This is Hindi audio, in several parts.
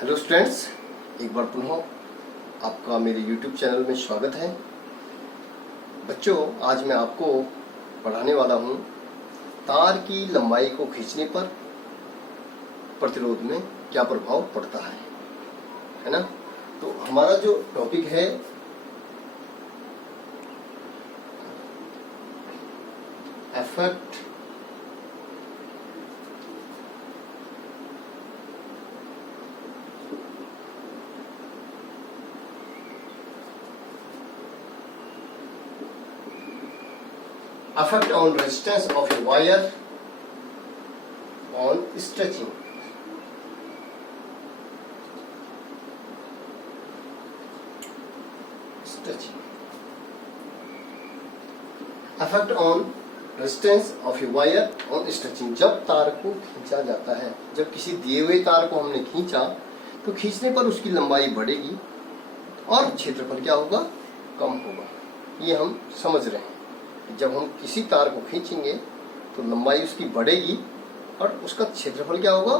हेलो स्टूडेंट्स, एक बार पुनः आपका मेरे YouTube चैनल में स्वागत है। बच्चों, आज मैं आपको पढ़ाने वाला हूँ तार की लंबाई को खींचने पर प्रतिरोध में क्या प्रभाव पड़ता है ना। तो हमारा जो टॉपिक है effect on resistance of a wire on stretching. Effect on resistance of a wire on stretching. जब तार को खींचा जाता है, जब किसी दिए हुए तार को हमने खींचा तो खींचने पर उसकी लंबाई बढ़ेगी और क्षेत्रफल क्या होगा, कम होगा। ये हम समझ रहे हैं। जब हम किसी तार को खींचेंगे तो लंबाई उसकी बढ़ेगी और उसका क्षेत्रफल क्या होगा,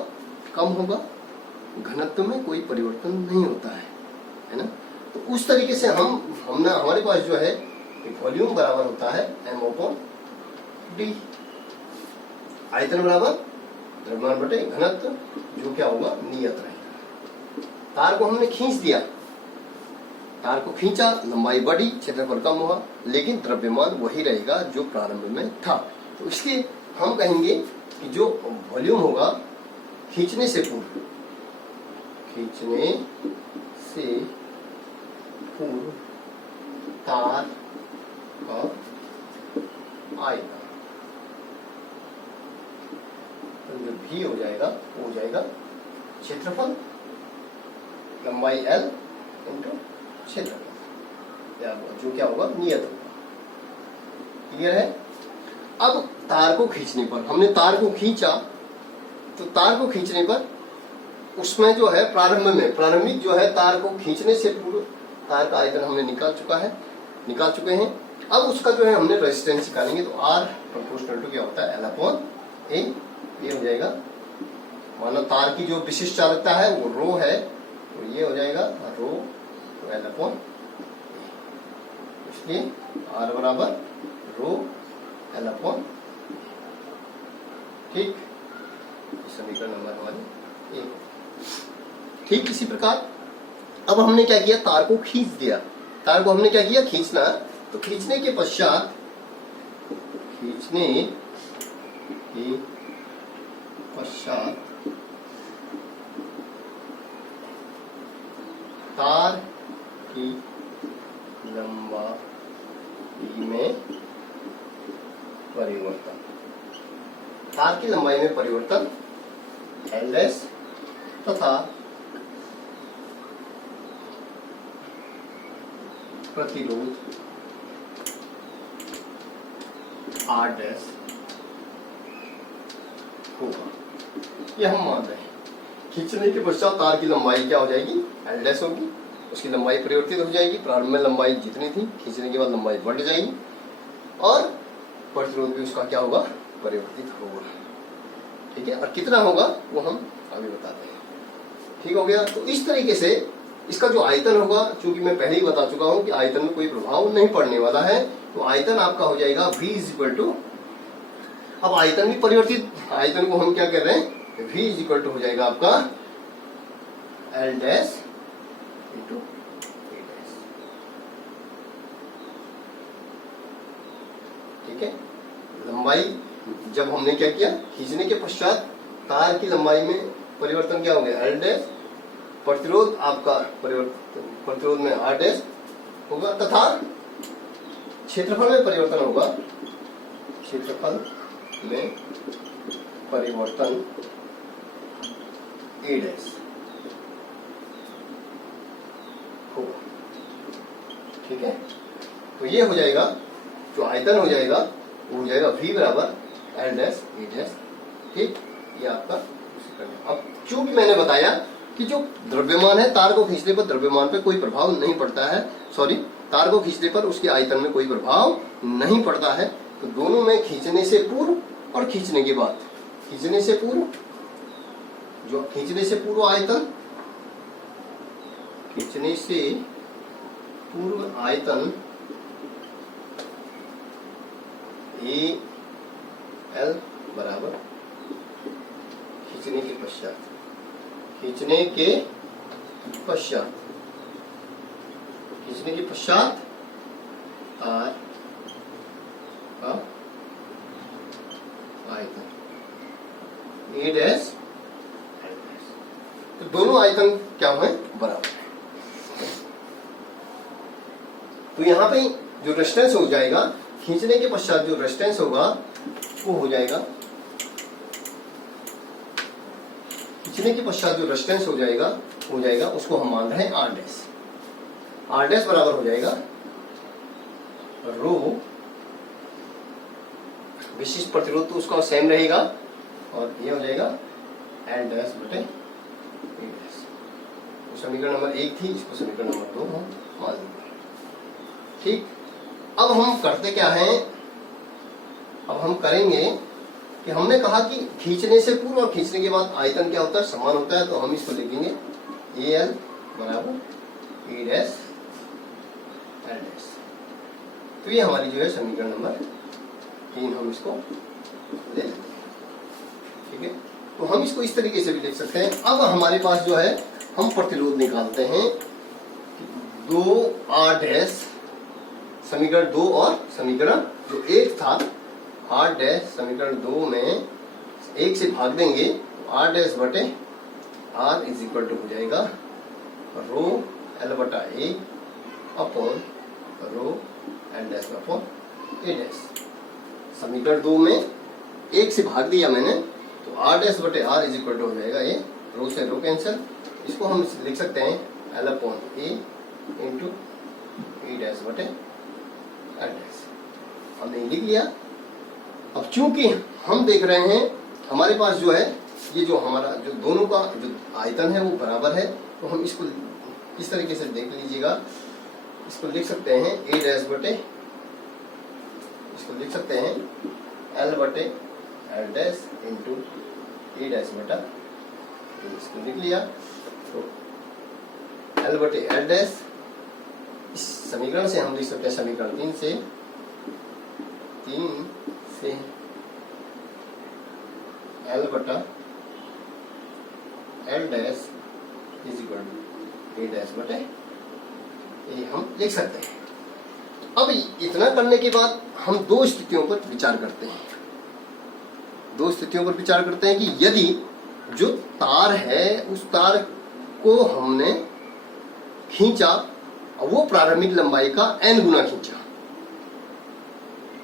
कम होगा। घनत्व में कोई परिवर्तन नहीं होता है ना। तो उस तरीके से हमारे पास जो है वॉल्यूम बराबर होता है m/d। आयतन बराबर द्रव्यमान बटे घनत्व, जो क्या होगा, नियत रहेगा। तार को हमने खींच दिया, तार को खींचा, लंबाई बढ़ी, क्षेत्रफल कम हुआ, लेकिन द्रव्यमान वही रहेगा जो प्रारंभ में था। तो इसलिए हम कहेंगे कि जो वॉल्यूम होगा खींचने से पूर्व तार का आयतन, तो जो भी हो जाएगा वो हो जाएगा क्षेत्रफल, लंबाई L इंटू क्षेत्रफल, जो क्या होगा, नियत होगा। क्लियर है। अब तार को खींचने पर, हमने तार को खींचा, तो तार को खींचने पर उसमें जो है प्रारंभिक जो है तार को खींचने से पूर्व तार का आयतन हमने निकाल चुके हैं। अब उसका जो है हमने रेजिस्टेंस निकालेंगे। तो R प्रोपोर्शनल टू क्या होता है, L/A। ये हो जाएगा, मानो तार की जो विशिष्ट चालकता है वो रो है, तो ये हो जाएगा रो तो L/A। इसलिए R बराबर रो L/A। ठीक, समीकरण नंबर हमारे 1। ठीक इसी प्रकार अब हमने क्या किया, तार को खींच दिया। तार को हमने क्या किया, खींचना। तो खींचने के पश्चात तार की लंबाई में परिवर्तन, तार की लंबाई में परिवर्तन L' तथा प्रतिरोध R' होगा। यह हम मान रहे हैं। खींचने के पश्चात तार की लंबाई क्या हो जाएगी, L' होगी। उसकी लंबाई परिवर्तित हो जाएगी। प्रारंभ में लंबाई जितनी थी, खींचने के बाद लंबाई बढ़ जाएगी और प्रतिरोध भी उसका क्या होगा, परिवर्तित होगा। ठीक है, और कितना होगा वो हम आगे बताते हैं। ठीक हो गया। तो इस तरीके से इसका जो आयतन होगा, चूंकि मैं पहले ही बता चुका हूं कि आयतन में कोई प्रभाव नहीं पड़ने वाला है, तो आयतन आपका हो जाएगा V इक्वल टू, अब आयतन भी परिवर्तित, आयतन को हम क्या कर रहे हैं, V इक्वल टू हो जाएगा आपका L' इंटू A'। ठीक है। लंबाई जब हमने क्या किया, खींचने के पश्चात तार की लंबाई में परिवर्तन क्या हो गया, L'। प्रतिरोध आपका प्रतिरोध में R' होगा तथा क्षेत्रफल में परिवर्तन होगा, क्षेत्रफल में परिवर्तन A' होगा। ठीक है। तो ये हो जाएगा, जो आयतन हो जाएगा वो हो जाएगा V बराबर L' A'। ठीक, ये आपका। अब चूंकि मैंने बताया कि जो द्रव्यमान है, तार को खींचने पर द्रव्यमान पे कोई प्रभाव नहीं पड़ता है, तार को खींचने पर उसके आयतन में कोई प्रभाव नहीं पड़ता है। तो दोनों में खींचने से पूर्व और खींचने के बाद, खींचने से पूर्व जो खींचने से पूर्व आयतन खींचने से पूर्व आयतन ए एल बराबर खींचने के पश्चात तार का आयतन ए डैश एल डैश। तो दोनों आयतन क्या हुए? बराबर। तो यहाँ पे जो रेजिस्टेंस हो जाएगा, खींचने के पश्चात जो रेजिस्टेंस होगा वो हो जाएगा, खींचने के पश्चात जो रेजिस्टेंस हो जाएगा उसको हम मान रहे हैं आर डैश। आर डैश बराबर हो जाएगा रो, विशिष्ट प्रतिरोध तो उसका सेम रहेगा, और ये हो जाएगा एल डैश बटे ए डैश। तो समीकरण नंबर 1 थी, इसको समीकरण नंबर 2 हम मान लेंगे। ठीक, अब हम करते क्या हैं? अब हम करेंगे कि हमने कहा कि खींचने से पूर्व और खींचने के बाद आयतन क्या होता है? समान होता है। तो हम इसको लिखेंगे ए एल बराबर ए डैश एल डैश। तो ये हमारी जो है समीकरण नंबर 3 हम इसको ले लेते हैं। ठीक है, तो हम इसको इस तरीके से भी लिख सकते हैं। अब हमारे पास जो है हम प्रतिरोध निकालते हैं 2 आर डैश, समीकरण 2 और समीकरण जो 1 था आर डैश, समीकरण 2 में 1 से भाग देंगे तो आर डैश बटे आर इज इक्वल टू हो जाएगा रो एल बटा A upon rho L dash upon A dash. समीकरण 2 में 1 से भाग दिया मैंने, तो आर डैश बटे आर इज इक्वल टू हो जाएगा ये रो से रो कैंसिल, इसको हम लिख सकते हैं एल अपॉन ए इंटू ए डैश बटे एल डैश। हमने लिख लिया। अब चूंकि हम देख रहे हैं हमारे पास जो है ये जो हमारा जो दोनों का जो आयतन है वो बराबर है, तो हम इसको इस तरीके से देख लीजिएगा, इसको लिख सकते हैं ए डैश बटे, इसको लिख सकते हैं एल बटे एल डैश इंटू ए डैश बटा, इसको लिख लिया। तो एल बटे एल डैश इस समीकरण से हम लिख सकते हैं समीकरण 3 से एल बटा L dash is equal to A dash बटे ए हम लिख सकते हैं। अब इतना करने के बाद हम 2 स्थितियों पर विचार करते हैं। 2 स्थितियों पर विचार करते हैं कि यदि जो तार है उस तार को हमने खींचा और वो प्रारंभिक लंबाई का n गुना खींचा।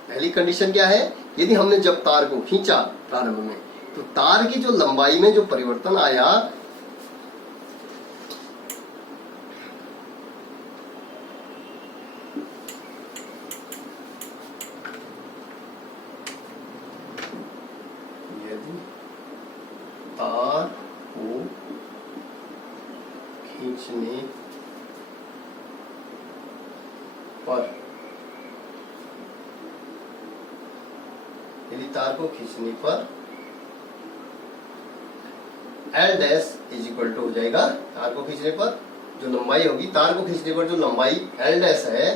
पहली कंडीशन क्या है? यदि हमने जब तार को खींचा प्रारंभ में, तो तार की जो लंबाई में जो परिवर्तन आया यदि तार को खींचने पर, यदि तार को खींचने पर L dash is equal to हो जाएगा, तार को खींचने पर जो लंबाई होगी, तार को खींचने पर जो लंबाई एल डैश है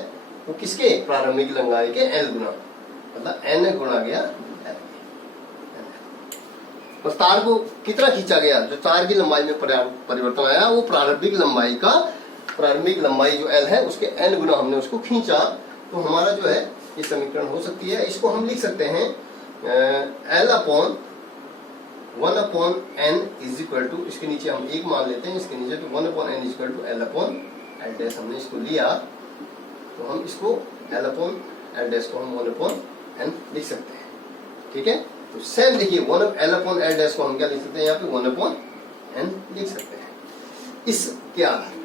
वो किसके? प्रारंभिक लंबाई के एल गुना, मतलब एन गुना गया एल। और तार को कितना खींचा गया? जो तार की लंबाई में परिवर्तन आया वो प्रारंभिक लंबाई का, प्रारंभिक लंबाई जो एल है उसके एन गुना हमने उसको खींचा। तो हमारा जो है ये समीकरण हो सकती है। इसको हम लिख सकते हैं L upon 1 upon N is equal to, इसके नीचे हम 1 मान लेते हैं, इसके नीचे तो 1 upon N is equal to L upon L dash हमने इसको लिया, तो हम इसको एल अपॉन एल डैश को हम 1 अपॉन एन लिख सकते हैं। ठीक है, तो सेम देखिए 1 एल अपॉन एल डैश को हम क्या लिख सकते हैं? यहाँ पे 1 अपॉन एन लिख सकते हैं। इसके आधार में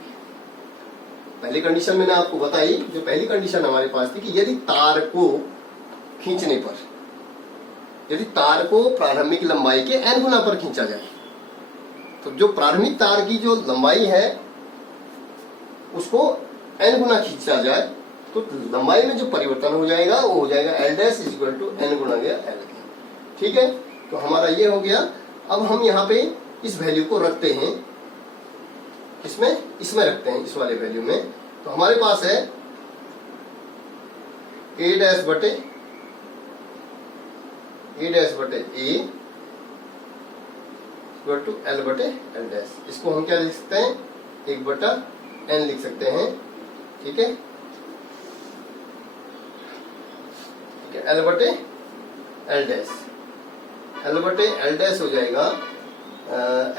पहली कंडीशन मैंने आपको बताई, जो पहली कंडीशन हमारे पास थी कि यदि तार को खींचने पर, यदि तार को प्रारंभिक लंबाई के n गुना पर खींचा जाए, तो जो प्रारंभिक तार की जो लंबाई है उसको n गुना खींचा जाए, तो लंबाई में जो परिवर्तन हो जाएगा वो हो जाएगा L dash is equal to n गुना गया एल के। ठीक है, तो हमारा ये हो गया। अब हम यहाँ पे इस वैल्यू को रखते हैं इसमें रखते हैं, इस वाले वैल्यू में। तो हमारे पास है ए डैश बटे ए इक्वल टू एल बटे एल डैश। इसको हम क्या लिख सकते हैं, 1/n लिख सकते हैं। ठीक है, एल बटे एल डैश, एल बटे एल डैश हो जाएगा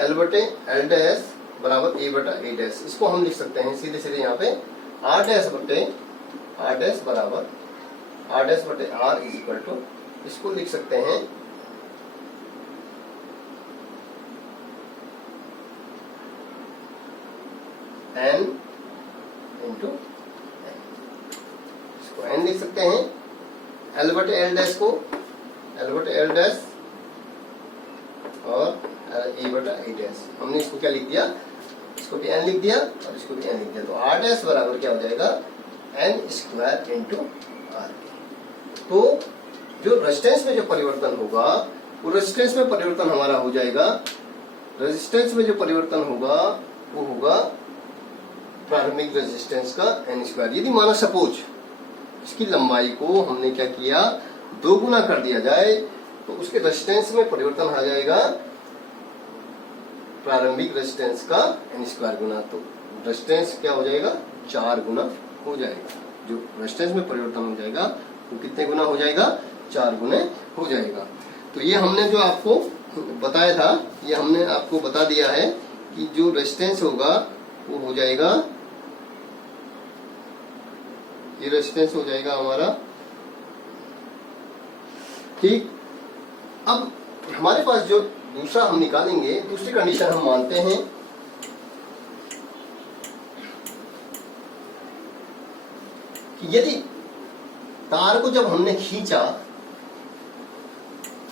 एल बटे एल डैश बराबर ए बटा ए डैश। इसको हम लिख सकते हैं सीधे सीधे यहाँ पे आर डैश बराबर आर डैश बटे आर इज इक्वल टू, इसको लिख सकते हैं n इंटू n, इसको n लिख सकते हैं। एल बटे एल डैश को एल बटे एल डैश और ए बटा ए डैश, हमने इसको क्या लिख दिया, इसको भी n लिख दिया और इसको भी n लिख दिया। तो आर डैश बराबर क्या हो जाएगा, n स्क्वायर इंटू आर। तो जो रेजिस्टेंस में जो परिवर्तन होगा वो रेजिस्टेंस में परिवर्तन हमारा हो जाएगा, रेजिस्टेंस में जो परिवर्तन होगा वो होगा प्रारंभिक रेजिस्टेंस का n स्क्वायर। यदि माना सपोज इसकी लंबाई को हमने क्या किया, 2 गुना कर दिया जाए तो उसके रेजिस्टेंस में परिवर्तन आ जाएगा प्रारंभिक रेजिस्टेंस का n स्क्वायर गुना। तो रेजिस्टेंस क्या हो जाएगा, 4 गुना हो जाएगा। जो रेजिस्टेंस में परिवर्तन हो जाएगा वो कितने गुना हो जाएगा, 4 गुने हो जाएगा। तो ये हमने जो आपको बताया था, ये हमने आपको बता दिया है कि जो रेजिस्टेंस होगा वो हो जाएगा, ये रेजिस्टेंस हो जाएगा हमारा। ठीक, अब हमारे पास जो दूसरा हम निकालेंगे, दूसरी कंडीशन हम मानते हैं कि यदि तार को जब हमने खींचा,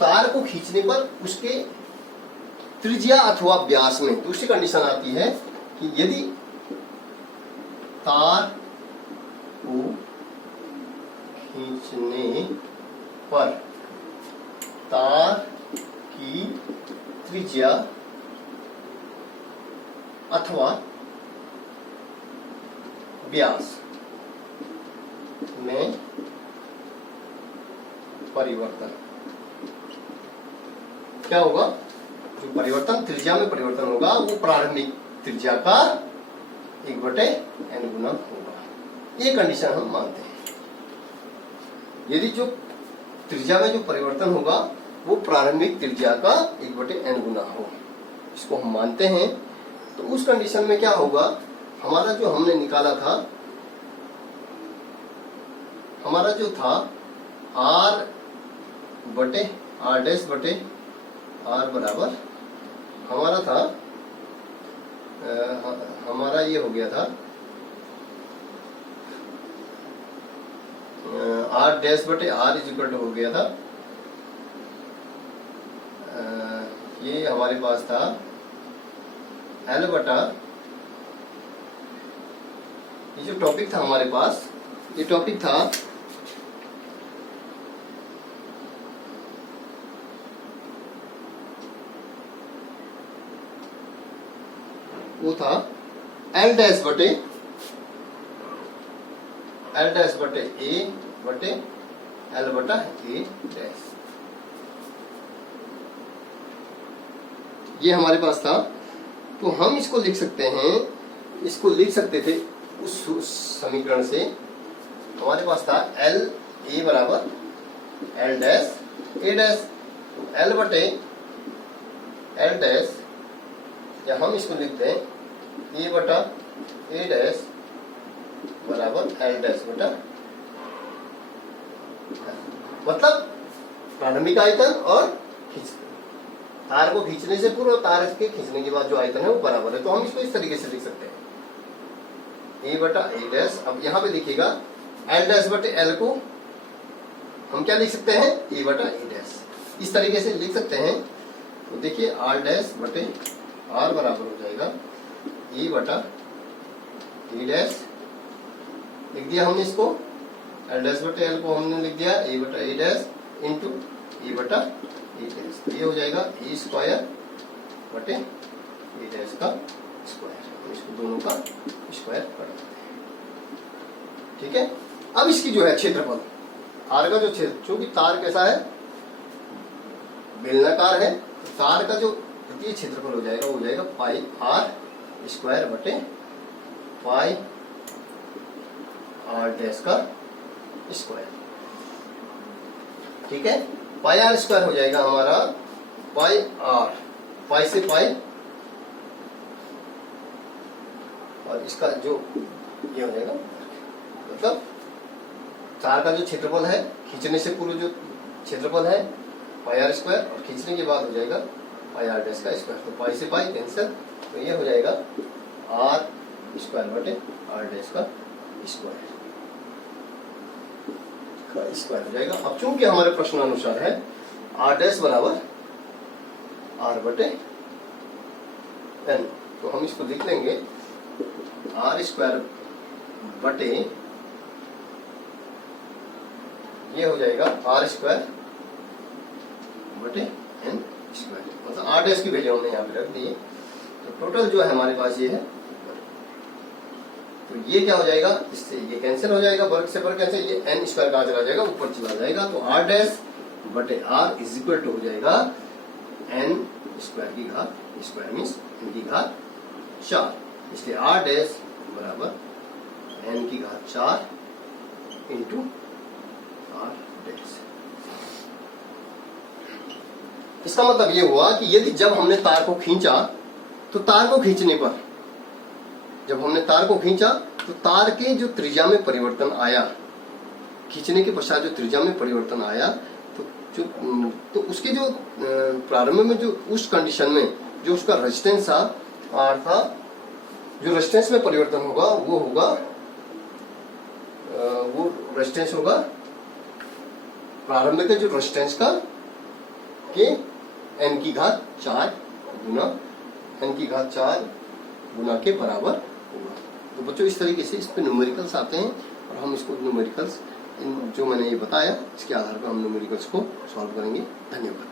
तार को खींचने पर उसके त्रिज्या अथवा व्यास में दूसरी कंडीशन आती है कि यदि तार को खींचने पर तार की त्रिज्या अथवा व्यास में परिवर्तन क्या होगा, जो परिवर्तन त्रिज्या में परिवर्तन होगा वो प्रारंभिक त्रिज्या का 1/n गुना होगा। ये कंडीशन हम मानते हैं। यदि जो त्रिज्या में जो परिवर्तन होगा वो प्रारंभिक त्रिज्या का 1/n गुना हो, इसको हम मानते हैं। तो उस कंडीशन में क्या होगा, हमारा जो हमने निकाला था, हमारा जो था r बटे r डैश बटे r बराबर हमारा था हमारा ये हो गया था r डैश बटे r इज इक्वल टू हो गया था, ये हमारे पास था L बटा, ये जो टॉपिक था हमारे पास, ये टॉपिक था वो था L डैश बटे A बटे L बटा A डैश, ये हमारे पास था। तो हम इसको लिख सकते हैं, इसको लिख सकते थे उस समीकरण से, हमारे पास था L A बराबर L dash A dash, L बटे L डैश, या हम इसको लिखते हैं A बटा A डैश बराबर L डैश बटा, मतलब प्रारंभिक आयतन और तार को खींचने से पूर्व, तार के खींचने के बाद जो आयतन है वो बराबर है। तो हम इसको इस तरीके से लिख सकते हैं A बटा A डैश। अब यहाँ पे देखिएगा L डैश बटे L को हम क्या लिख सकते हैं, A बटा A डैश, इस तरीके से लिख सकते हैं। तो देखिए R डैश बटे R बराबर हो जाएगा A बटा A डैश, लिख दिया हमने इसको। L डैश बटे L को हमने लिख दिया A बटा A डैश इंटू A बटा A डैश, ये हो जाएगा A स्क्वायर बटे A डैश का स्क्वायर, इसको दोनों का स्क्वायर कर देते हैं। ठीक है, अब इसकी जो है क्षेत्रफल, तार का जो क्षेत्र, चूंकि तार कैसा है, बेलनाकार है, तो तार का जो वृत्तीय क्षेत्रफल हो जाएगा वो हो जाएगा पाई आर स्क्वायर बटे पाई आर डैश का स्क्वायर। ठीक है, पाई आर स्क्वायर हो जाएगा हमारा पाई आर, पाई से पाई, और इसका जो ये हो जाएगा, मतलब तार का जो क्षेत्रफल है, खींचने से पूर्व जो क्षेत्रफल है पाई आर स्क्वायर, और खींचने के बाद हो जाएगा पाई आर डैश का स्क्वायर। तो पाई से पाई कैंसिल, तो ये हो जाएगा आर स्क्वायर बटे आर डैश का स्क्वायर हो जाएगा। अब चूंकि हमारे प्रश्नानुसार है आर डैश बराबर आर बटे एन, तो हम इसको लिख लेंगे आर स्क्वायर बटे, ये हो जाएगा आर स्क्वायर बटे एन स्क्वायर, मतलब आर डैश की वैल्यू हमने यहाँ पे रख दी है। तो टोटल जो है हमारे पास ये है, तो ये क्या हो जाएगा, इससे ये कैंसिल हो जाएगा, वर्ग से वर्ग कैंसिल, ये एन स्क्वायर कहाँ चला जाएगा, ऊपर चला जाएगा। तो आर डैश बटे आर इज इक्वल टू हो जाएगा एन स्क्वायर की घात, स्क्वायर मीन्स एन की घात 4, इसलिए आर डैश बराबर एन की घात 4 इंटू आर डैश। इसका मतलब ये हुआ कि यदि जब हमने तार को खींचा, तो तार को खींचने पर, जब हमने तार को खींचा तो तार के जो त्रिज्या में परिवर्तन आया, खींचने के पश्चात जो त्रिज्या में परिवर्तन आया, तो उसके जो प्रारंभ में जो उस कंडीशन में जो उसका रेजिस्टेंस था, अर्थात जो रेजिस्टेंस में परिवर्तन होगा वो होगा, वो रेजिस्टेंस होगा प्रारंभ के जो रेजिस्टेंस का के एन की घात 4 गुना एन की घात 4 गुना के बराबर होगा। तो बच्चों इस तरीके से इस पे न्यूमेरिकल्स आते हैं, और हम इसको न्यूमेरिकल्स जो मैंने ये बताया इसके आधार पर हम न्यूमेरिकल्स को सॉल्व करेंगे। धन्यवाद।